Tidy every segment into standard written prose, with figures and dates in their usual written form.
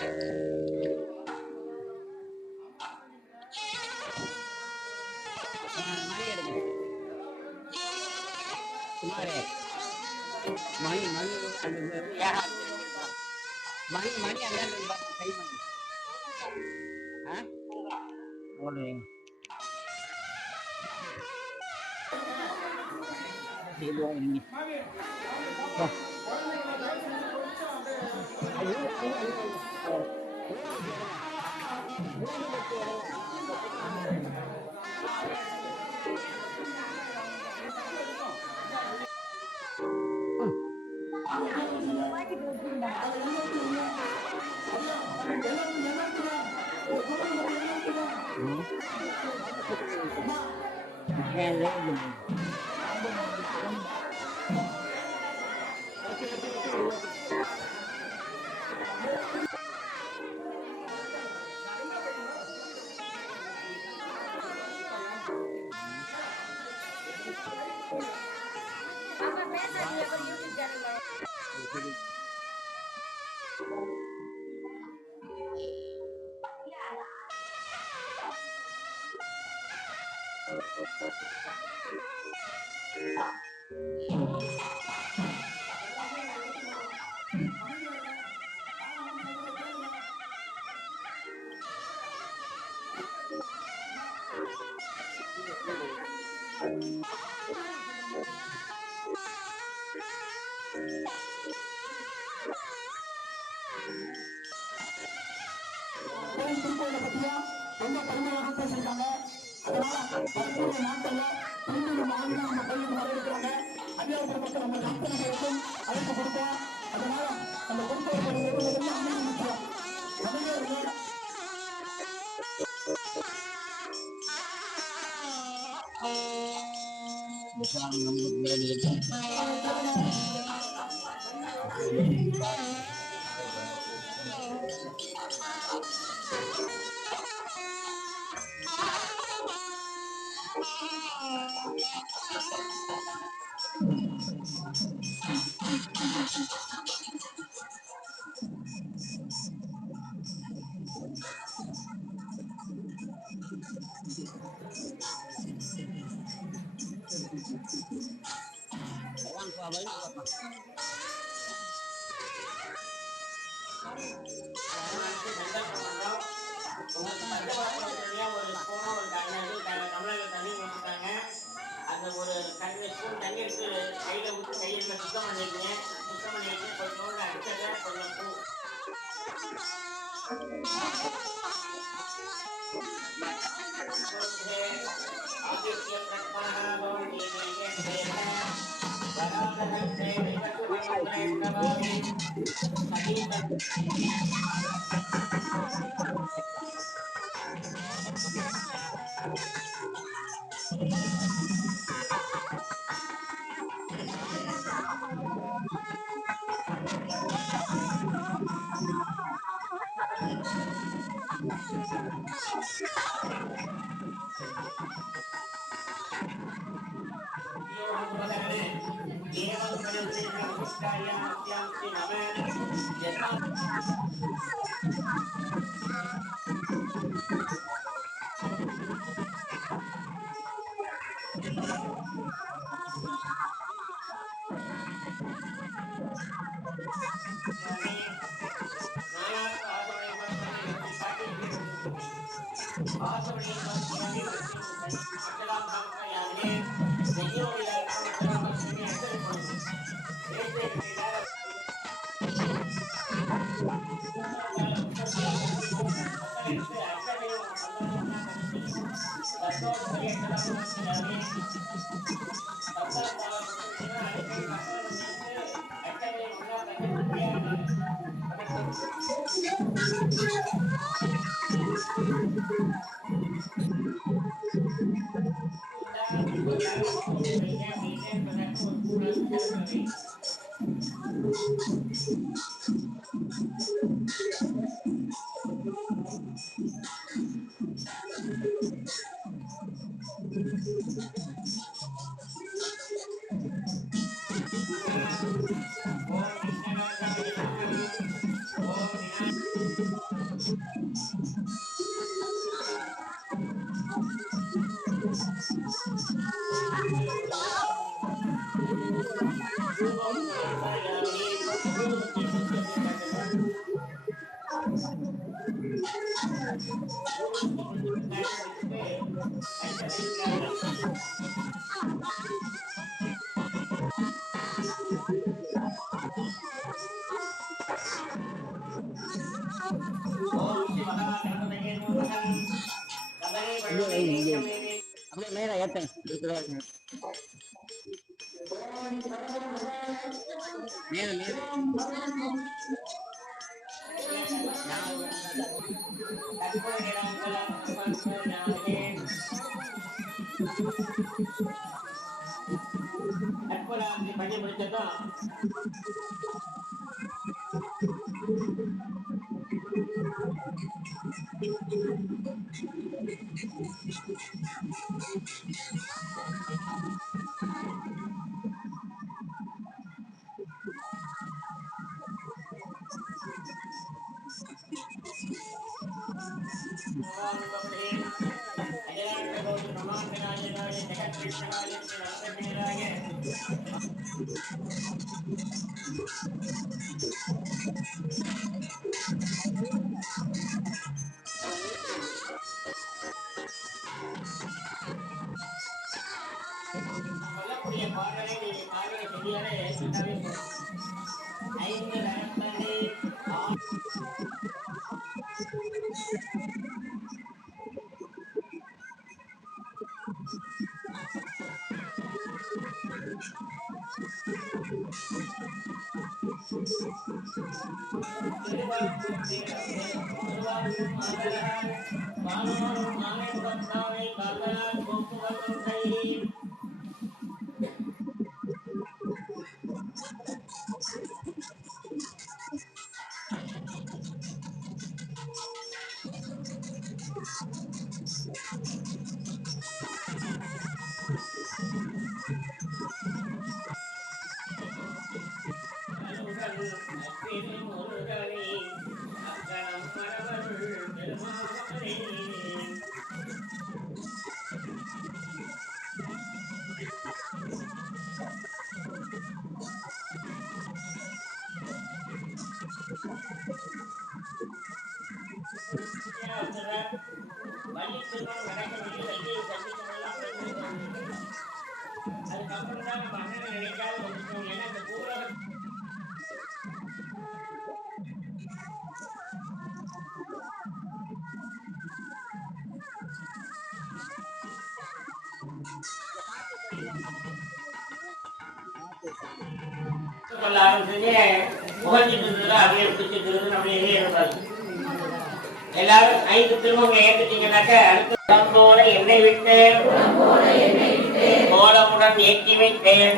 மணி எடுங்க. சுமாரே மணி மணி அந்த மணி மணி அந்த கை மணி போடுவீங்க. திருக்கோயிலை பத்தியா ரொம்ப பெருமையாக பேசியிருக்காங்க. அதனால வரக்கூடிய நாட்கள்ல திரும்பி நம்ம ஆளுநர் நம்ம கோயிலுக்கு வரவேற்கிறாங்க. அந்நியாயப்பட்ட நம்ம நாட்டினர்களுக்கும் அழைப்பு கொடுத்தோம். அதனால அந்த பொறுப்பேற்படுவது அமைதி முக்கியம். அமைதியாக அந்த ஒரு தண்ணி ஸ்பூன் தண்ணி எடுத்து கையில விட்டு கையில சுத்தம் பண்ணிருக்கீங்க. சுத்தம் பண்ணிட்டு கொஞ்சம் அடிச்சத கொஞ்சம் பூ ஆதித்ய பிரத்மானாபம் ஓம் சிவ கணபதயே நமः. கபலே இங்கே வள்ளலே வை, இங்கே வை. கமே. அப்படியே மேலே ஏற்றேன் மேலே மேலே கற்பூராந்தி பண்ணி முடிச்சதும் சொல்லக்கூடிய பாடலை நீங்க பாடிய செடியாலே சொன்னாலே போதும். 5 நகர்த்தனை அதுக்கப்புறம் தான் நம்ம அண்ணனை நினைக்காத வந்துட்டோம். ஏன்னா இந்த பூலோக சொல்ல ஆரம்பிச்சதே புகழ்ச்சிட்டு இருந்தது அப்படியே பிடிச்சிட்டு இருந்தது அப்படியே இருப்பாரு. எல்லாரும் 5 திருமங்களை ஏத்துட்டீங்கன்னாக்க அடுத்த போல என்னை விட்டு கோலமுடன் ஏற்றி வைத்தேன்.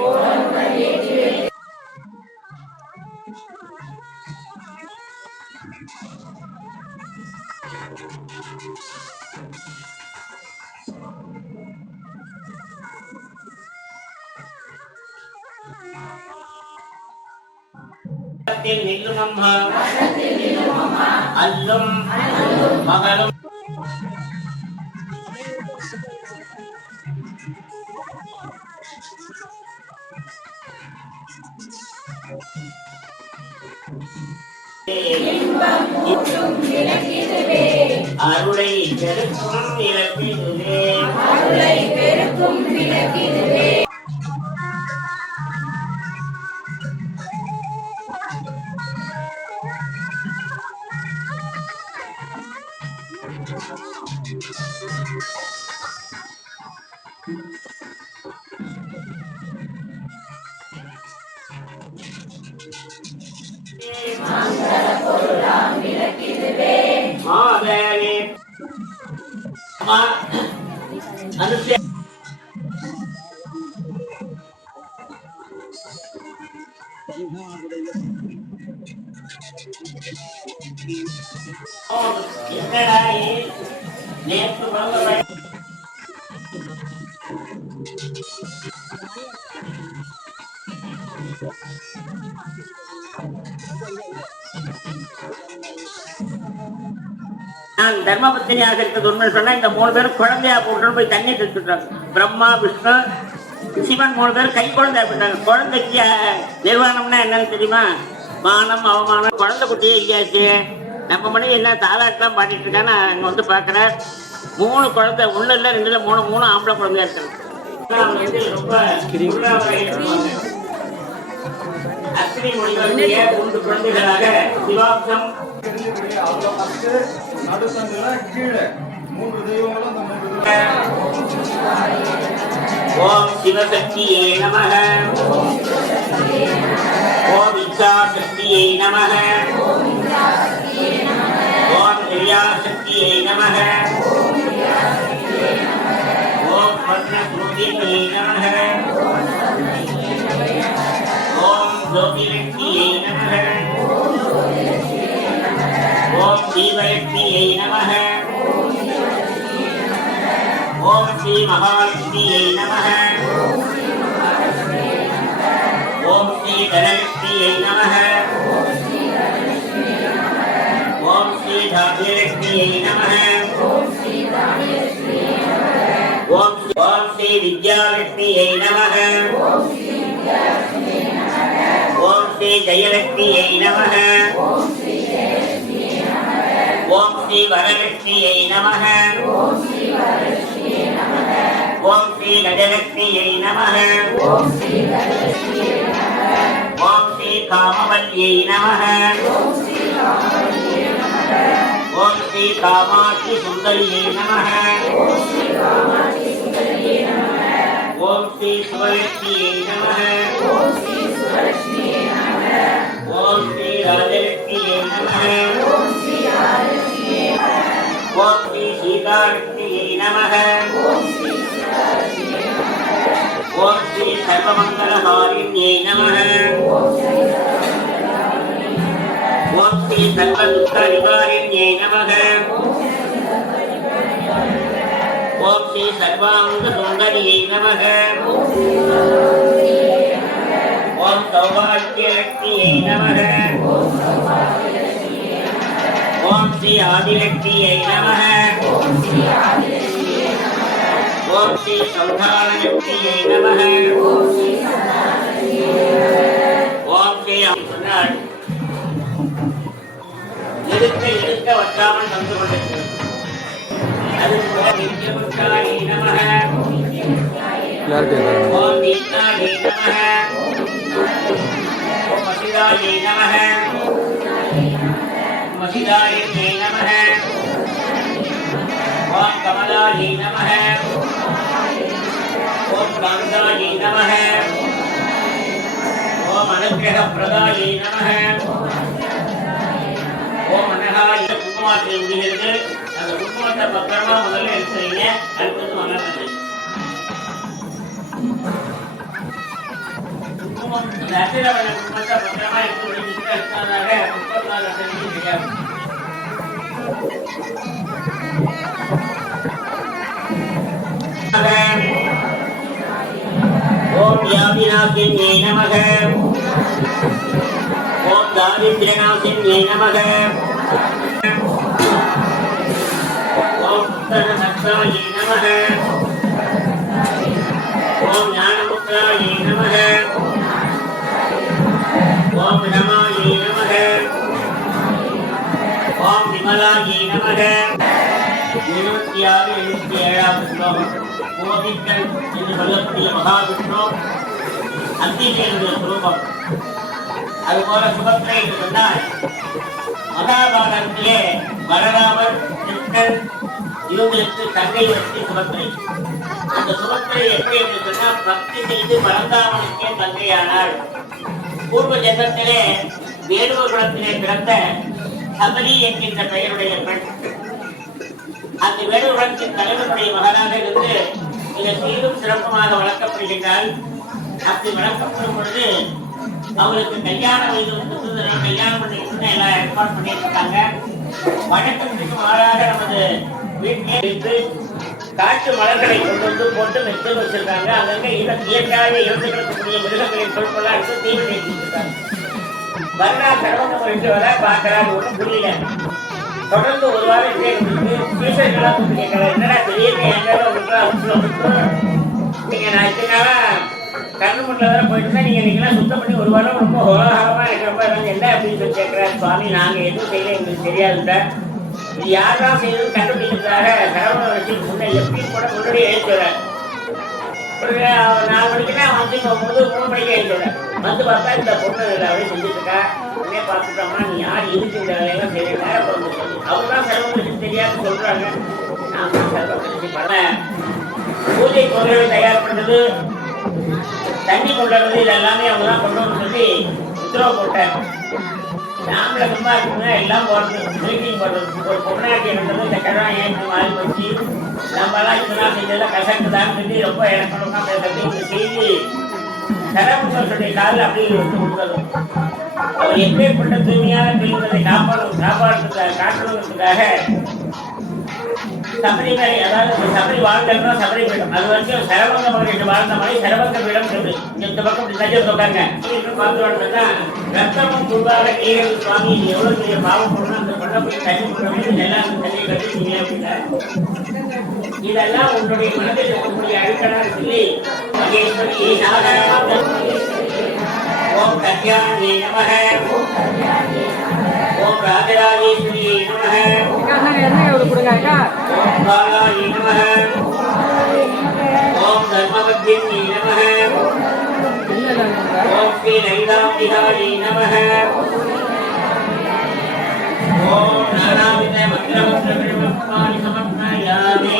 நில்லும் அம்மா அல்லும் மகளும் அருளை பெருக்கும் இலக்கிதுவே. மாதவே அம்மா அனுப்பிய என்னடா நேற்று வந்த நான் தர்மபத்தினியாக இருக்கிறது உண்மை சொன்னா இந்த 3 பேரும் குழந்தையா போட்டு போய் தண்ணி தெளிச்சுட்டாங்க. பிரம்மா விஷ்ணு சிவன் 3 பேர் கை குழந்தையா போட்டாங்க. குழந்தைக்கு நிர்வாணம்னா என்னன்னு தெரியுமா? மானம் அவமானம். குழந்தை குட்டியே இல்லையாச்சு. நம்ம மணி என்ன தாலாட்டெல்லாம் பாடிட்டு இருக்கான்னு அங்க வந்து பாக்குறேன். 3 குழந்தை உள்ள இல்ல 2ல 3 ஆம்பளை குழந்தையா இருக்காங்க. ரொம்ப அக்னி மொழிகளுடைய 3 குழந்தைகளாக சிவாப்தம் அதுல ஃபர்ஸ்ட் நடுத்தங்குல கீழே 3 தெய்வங்களும் அந்த 3 ஓம் சிவசக்தியே நமः ஓம் இச்சாசக்தியே நமः ஓம் கிரியாசக்தியே நமः ஓம் பத்மஸ்ருதியே நமः ஓம் ஜோதிலக்ஷ்மியே நமः ஓம் ஸ்ரீவலக்ஷ்மியே நமः ஓம் ஸ்ரீ மகாலட்சுமியே நமः ஓம் ஸ்ரீ தனலட்சுமியே நமः ஓம் ஸ்ரீ தாபியலட்சுமியே நமः ஓம் ஸ்ரீ வித்யாலட்சுமியே நமः ஓம் ஸ்ரீ ஜெயலட்சுமியே நமः ஓம் ஸ்ரீ வரலட்சுமியே நமः ஓம் ஸ்ரீ கஜலட்சுமியை நமः ஓம் ஸ்ரீ காமவல்லியை நமः ஓம் ஸ்ரீ காமாட்சி சுந்தரியை நமः ஓம் ஸ்ரீ சுவலட்சுமியை நமः ஓம் ஸ்ரீ ராஜலட்சுமியை நமः ஓம் ஸ்ரீ சீதாலட்சுமியை நமः ஓம் ஸ்ரீ சர்வமங்கலஹாரிண்யை நமः ஓம் ஸ்ரீ சர்வதுக்கநிவாரிண்யை நமः ஓம் ஸ்ரீ சர்வாங்க சுந்தரியை நமः ஓம் சௌபாகியலட்சுமியை நமः ஓம் ஸ்ரீ ஆதிலட்சுமியை நமः ஓம் ஸ்ரீ சௌதாலட்சுமியை நமः ஓம் ஸ்ரீ சொன்னாள் இருக்க வற்றாமல் வந்து கொண்டிருக்கிறது. அது நித்யமுக்தாயை நமः ஓம் தீர்த்தாயை நமः ஓம் மசிதாயை நமः மசிதாயை நமः ஓம் கமலாயை நமः ஓம் காந்தாயை நமः ஓம் அனுக்கிரகப்பிரதாயை நமः ஓம் அனகாய குங்குமத்தை முடிகிறது. அந்த குங்குமத்தை பத்திரமா முதல்ல எடுத்துறீங்க. அடுத்தது மலர்றது குங்குமம் நசில வர குங்குமத்தை பத்திரமா எடுத்து முடிச்சுட்டு எடுத்ததாக 34 அசைக்கு தெரியாது. ஓம் யாவிநாசின்யை நமக ஓம் தாரித்ர்யநாசின்யை நமக ஓம் புத்தரநக்ஷாயை நமக ஓம் ஞானமுக்தாயை நமக ஓம் ரமாயை நமக ஓம் விமலாயை நமக 76 ஸ்லோகம். கோபிக்கல் என்று சொல்லக்கூடிய மகாவிஷ்ணு அத்திசேனுடைய சுரூபம். அதுபோல சுபத்திரை என்று சொன்னால் மகாபாரதத்திலே பலராமர் கிருஷ்ணன் இவங்களுக்கு தங்கை வச்சு சுபத்திரை. அந்த சுபத்திரை எப்படி என்று சொன்னால் பக்தி செய்து பரந்தாமனுக்கே தங்கையானாள். பூர்வ ஜென்மத்திலே வேடுவ குலத்திலே பிறந்த சபரி என்கின்ற பெயருடைய பெண். அந்த வேடுவகுலத்தின் தலைவருடைய மகனாக இருந்து மிக சீரும் சிறப்புமாக வளர்க்கப்படுகின்றால். அப்படி வளர்க்கப்படும் பொழுது அவருக்கு கல்யாண வயது கல்யாணம் பண்ணிட்டு எல்லாம் ஏற்பாடு பண்ணிட்டு இருக்காங்க. வழக்கத்திற்கு மாறாக நமது வீட்டிலே வைத்து காட்டு மலர்களை கொண்டு வந்து போட்டு மெச்சல் வச்சிருக்காங்க. அங்கங்க இயற்கையாக இறந்து கிடக்கக்கூடிய மிருகங்களின் பொருட்கள்லாம் எடுத்து தீவு நிறுத்திருக்காங்க. வர்ணா சரவணம் என்று வர பார்க்கிறார். ஒன்றும் புரியல. தொடர்ந்து ஒரு வாரம் டீச்சர்களாக கேட்கலாம். என்னடா திடீர்னு நீங்க நான் இதனால கண்ணு முன்ன வர போயிட்டு நீங்க நீங்களாம் சுத்தம் பண்ணி ஒரு வாரம் ரொம்ப ஹோலகாரமா இருக்கிறப்ப என்ன அப்படின்னு சொல்லி கேட்கிறார். சுவாமி நாங்க எதுவும் செய்யல, எங்களுக்கு தெரியாதுங்க. இது யாரெல்லாம் செய்யறது கண்டுபிடிக்கிறதாக சரவண வச்சு முன்ன எப்படி கூட முன்னாடி எழுத்துறார். ஒரு 4 மணிக்குன்னா வந்து இப்போ 3 மணிக்கு எழுந்துடுறேன். வந்து பார்த்தா இந்த பொண்ணு அப்படியே செஞ்சுட்டு இருக்கா. உடனே பார்த்துட்டோம்னா நீ யார் இருக்கு இந்த வேலையெல்லாம் செய்ய நேரம் வந்து சொல்லி அவங்க தான் செலவு தெரியாது சொல்றாங்க. நான் தான் செலவு பண்ணேன். பூஜை பொருட்களை தயார் பண்றது, தண்ணி கொண்டு வரது, இது எல்லாமே அவங்க தான் கொண்டு வந்து சொல்லி உத்தரவு போட்டேன். நாமள சும்மா இருக்குங்க எல்லாம் போடுறது, மீட்டிங் போடுறது, ஒரு பொண்ணாட்டி இருந்தது இந்த கிழமை ஏற்று மாறி வச்சு நம்மளாம் இப்பெல்லாம் செஞ்சதெல்லாம் கசக்குதான்னு சொல்லி ரொம்ப இறக்கணும்னா பேசுறது இந்த செய்தி சரபுத்தருடைய காலில் அப்படியே வந்து கொடுத்ததும் அவர் எப்பேற்பட்ட தூய்மையான பெண்களை காட்டணுங்கிறதுக்காக சபரிமலை, அதாவது சபரி வாழ்ந்தா சபரி பீடம், அது வரைக்கும் சரவங்க மகன் வாழ்ந்த மாதிரி சரவங்க பீடம் சொல்லு. இந்த பக்கம் இப்படி நஜர் சொல்றாங்க. பார்த்து வாழ்ந்தா ரத்தமும் குருவாக கேரள சுவாமி எவ்வளவு பெரிய பாவம் பண்ணணும் அந்த பண்ண போய் தண்ணி கொடுக்கணும் எல்லாம் தண்ணி கட்டி அப்படின்னா இதெல்லாம் உன்னுடைய மனதில் உங்களுடைய அழுக்கடாக சொல்லி மகேஸ்வரி ஓம் கல்யாணி நமக, ஓம் ராஜராஜேஸ்வரி நமக, ஓம் பாலாயி நமக, ஓம் தர்மவத்யி நமக, ஓம் ஸ்ரீ லலிதாம்பிகாயை நமக, ஓம் நானாவித மந்திரமந்திரபிரமஸ்மானி சமர்ப்பயாமி.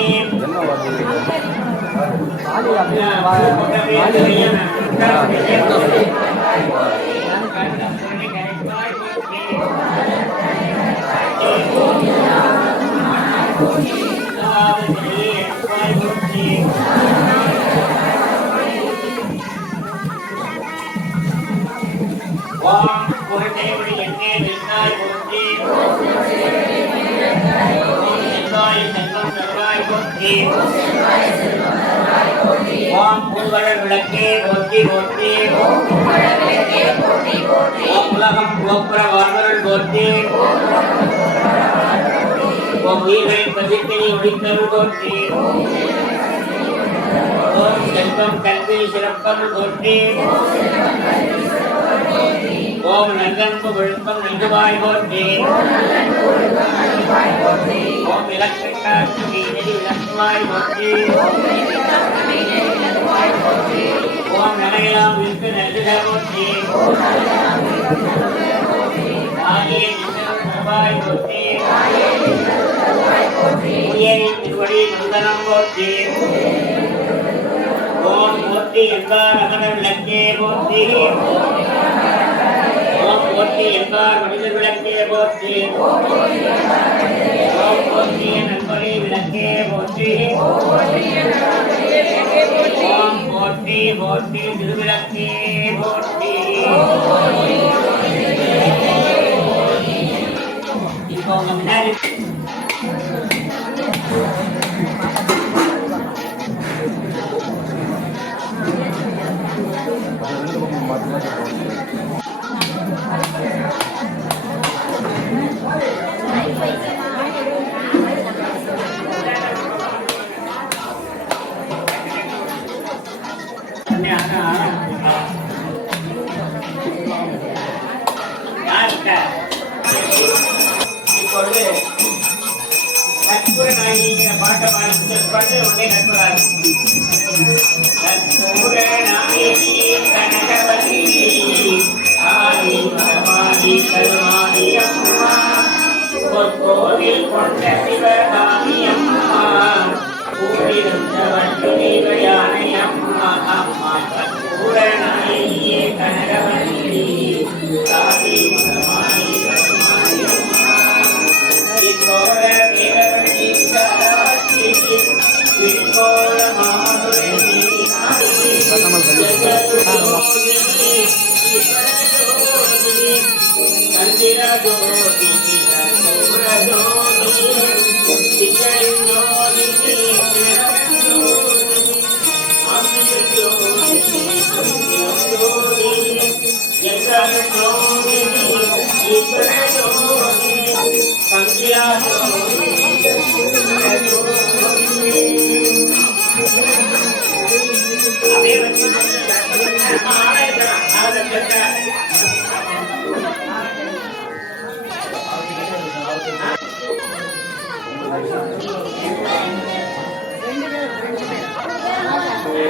ஓம் பூவழல் விளக்கே போற்றி போற்றி, ஓம் உலகம் கோப்புர வாழ்வருள் போற்றி, ஓம் உயிர்களின் பசிப்பினி ஒழித்தருள் போற்றி, ஓம் செல்வம் கல்வி சிறப்பம் போற்றி, ஓம் நல்லன்பு விழுப்பம் நல்குவாய் போற்றி, ஓம் இலக்கிட்டாட்சி நெறி விளக்குவாய் போற்றி, ஓம் நகையெல்லாம் விற்கு நல்குக போற்றி, ஆகிய நின்றவாய் போற்றி, உயரின் திருவடி நந்தனம் போற்றி, ஓம் போற்றி என்பார் அகல விளக்கே போற்றி, ஓம் போற்றி என்பார் மனிதர் விளக்கே போற்றி, ஓம் போற்றிய நண்பரே விளக்கே போற்றி, ஓம் போற்றி போற்றி திருவிளக்கே போற்றி. இப்போ உங்க முன்னாடி இப்பொழுது கற்பூர நாயிங்கிற பாட்டை பாட்டு உடனே கற்பூராரு. கற்பூர நாயகி கனகவல்லி ஆதி மகமாயி கருமாரி அம்மா, கோவில் கொண்ட சிவகாமி அம்மா, கூடியிருந்த வள்ளுவ யானை அம்மா அம்மா. கற்பூர நாயகியே கனகவல்லி ஆதி மகமாயி கருமாரி அம்மா, இக்கோர தேவரணி சாட்சி விண்கோர மாதுரை கந்திர ஜோதி கற்பூர ஜோதி திகழ் ஜோதி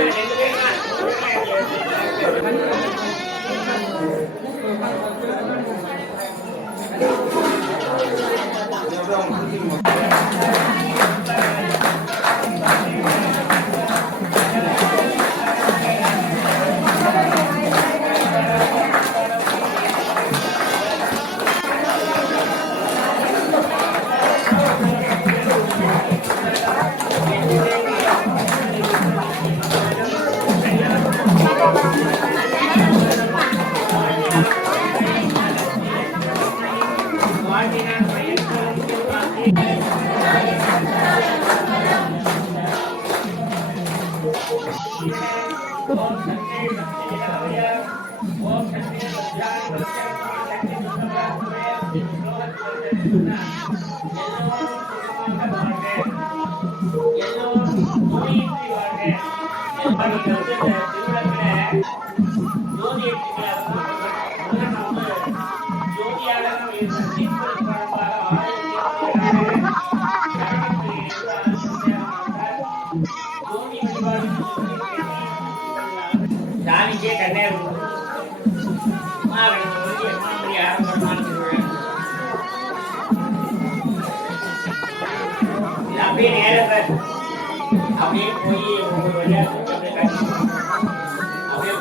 ரெண்டு பேரும் சாமிக்கே கண்ணேர் அப்படியே நேர அப்படியே போய் ஒவ்வொரு வழியா அப்படியே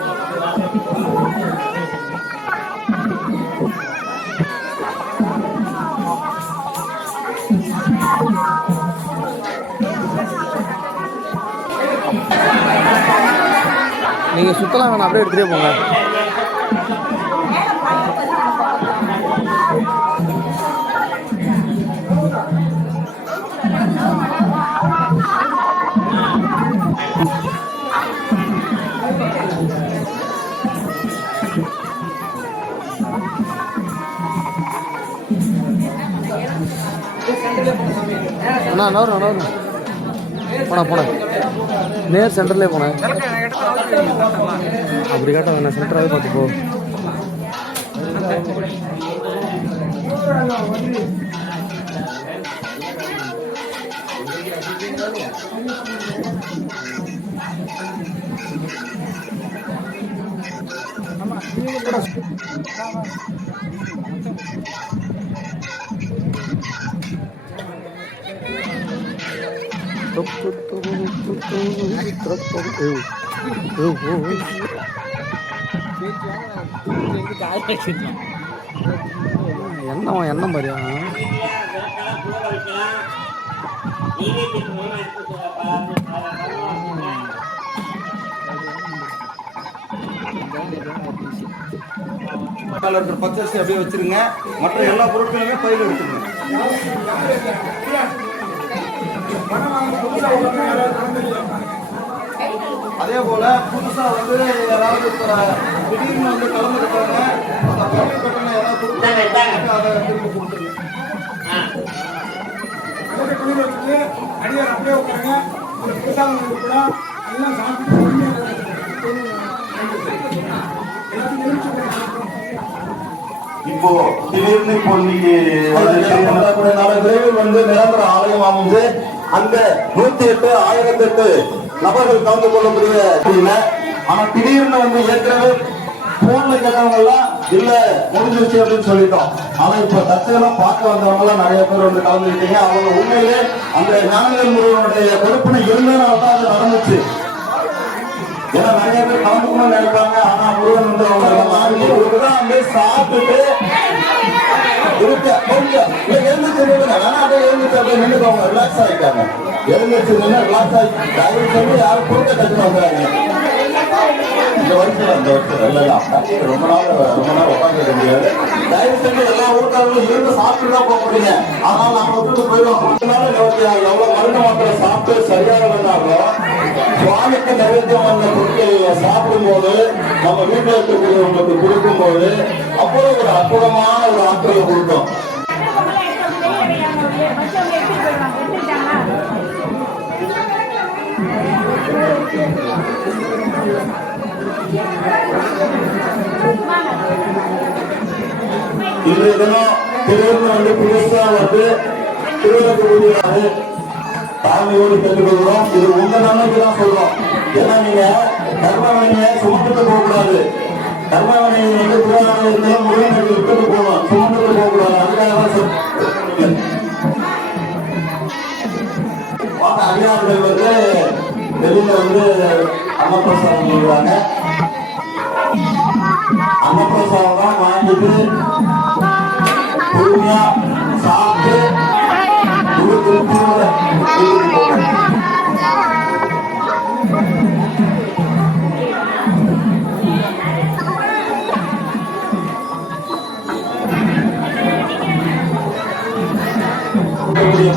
நீங்கள் சுற்றலாம் வேணாம், அப்படியே எடுத்துகிட்டே போங்க. அண்ணா நவரும் போனேன் நேர் சென்டர்லேயே போனேன். அப்படி கேட்டால் வேணா சென்டராகவே பார்த்து போ. எண்ணம் பாரியா பச்சரிசி அப்படியே வச்சிருங்க. மற்ற எல்லா பொருட்களுமே பையில எடுத்துருங்க. அதே போல புதுசா வந்து யாராவது திடீர்னு வந்து கலந்துருக்காங்க, அந்த பள்ளி கட்டணம் ஏதாவது கொடுத்தாங்க அதை திரும்ப கொடுத்துருங்க. அடியார் அப்படியே உட்காருங்க. எல்லாம் சாப்பிட்டு இப்போ திடீர்னு இப்போ இன்னைக்கு விரைவில் வந்து நிரந்தர ஆலயம் அமைந்து அந்த 108 1008 நபர்கள் கலந்து கொள்ளக்கூடிய. ஆனா திடீர்னு வந்து ஏற்கனவே போன்ல கேட்டவங்க எல்லாம் இல்ல முடிஞ்சிருச்சு அப்படின்னு சொல்லிட்டோம். ஆனா இப்ப தற்செயலாம் பார்க்க வந்தவங்க எல்லாம் நிறைய பேர் வந்து கலந்துக்கிட்டீங்க. அவங்க உண்மையிலே அந்த ஞானவேல் முருகனுடைய கொடுப்பினை இருந்ததுனாலதான் அது நடந்துச்சு. ஏன்னா நிறைய பேர் கலந்துக்கணும்னு நினைப்பாங்க. ஆனா முருகன் வந்து அவங்க வந்து சாப்பிட்டுட்டு எழுந்துச்சு நின்றுக்கோங்க, ரிலாக்ஸ் ஆகிட்டாங்க. எழுந்துச்சு நின்று ரிலாக்ஸ் ஆகி தயவு சொல்லி யாரும் கொடுக்க கட்டு வந்துறாங்க. இந்த வருஷம் எல்லாம் ரொம்ப நாள் உட்காந்துக்க முடியாது. தயவு செஞ்சு எல்லா ஊருக்காரங்களும் இருந்து சாப்பிட்டு தான் போக முடியுங்க. ஆனால் நம்ம விட்டுட்டு போயிடும். எவ்வளவு மருந்து மாத்திரை சாப்பிட்டு சரியாக இருந்தாலும் சுவாமிக்கு நைவேத்தியம் வந்த பொருட்களை சாப்பிடும் போது நம்ம வீட்டில் இருக்கக்கூடியவங்களுக்கு கொடுக்கும் போது அவ்வளவு ஒரு அற்புதமான ஒரு ஆற்றலை கொடுக்கும். இன்றைய தினம் திருவிழா வந்து புதுசா வந்து திருவிழாக்கு தாழ்மையோடு கேட்டுக்கொள்கிறோம். இது உங்க நன்மைக்கு தான் சொல்றோம். ஏன்னா நீங்க கர்மவனையை சுமந்துட்டு போகக்கூடாது. கர்மவனை வந்து திருவாரூரத்துல முருகன் விட்டுட்டு போகணும், சுமந்துட்டு போகக்கூடாது. அதுக்காக அதிகாரிகள் வந்து வெளியில வந்து அன்னப்பிரசாதம் சொல்றாங்க. அன்னப்பிரசாதம் வாங்கிட்டு பொறுமையா சாப்பிட்டு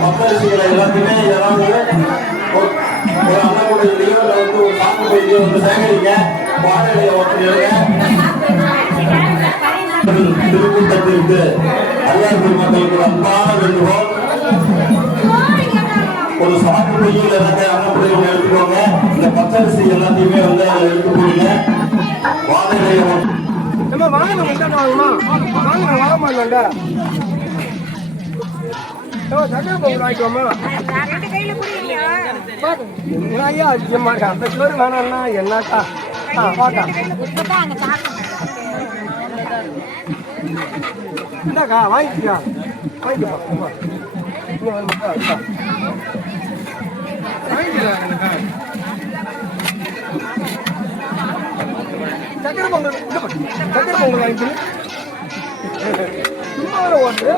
பக்கரிசிகளை எல்லாத்தையுமே ஏதாவது ஒரு அன்னக்கூடையிலையோ இல்லை வந்து ஒரு சாக்கு பையிலையோ வந்து சேகரிங்க. வாழையிலையை ஒட்டிடுங்க. திருக்கூட்டத்திற்கு ஐயார் பெருமக்களுக்கு அன்பான வேண்டுகோள். ஒரு சாக்கு பையில் எல்லாத்தையும் அன்னக்கூடையில் எடுத்துக்கோங்க. இந்த பச்சரிசி எல்லாத்தையுமே வந்து அதில் எடுத்து போடுங்க. வாழையிலையை சக்கரை பொங்கல் வாங்கிக்கோமா ஐயா அதிகமா இருக்கா அந்த கிலோ வேணாம்னா என்னக்கா இந்தாக்கா வாங்கிக்கா வாங்கிக்கப்பா சக்கரை பொங்கல் வாங்கிக்கணும் சும்மா ஓட்டு